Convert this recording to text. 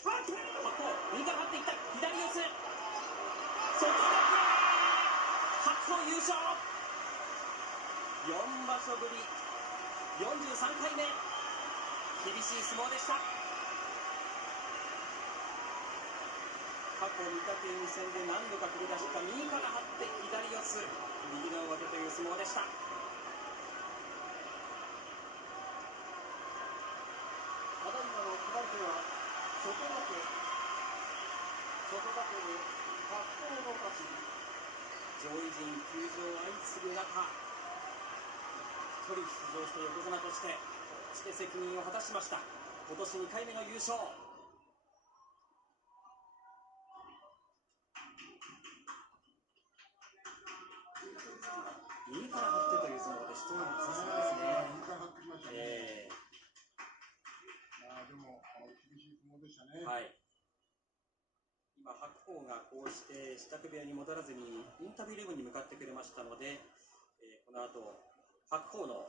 右から張っていった、左四つ、そこで白鵬優勝。4場所ぶり43回目、厳しい相撲でした。過去御嶽海戦で何度か繰り出した右から張って左四つ、右の上手という相撲でした。ただいまの決まり手は外掛けで白鵬の勝ち。上位陣休場相次ぐ中、一人出場して横綱として責任を果たしました。今年2回目の優勝。右から張ってという相撲でしそうですね。右から張ってきましたね。でも厳しい相撲でしたね。はい。今白鵬がこうして支度部屋に戻らずにインタビュールームに向かってくれましたので、この後白鵬の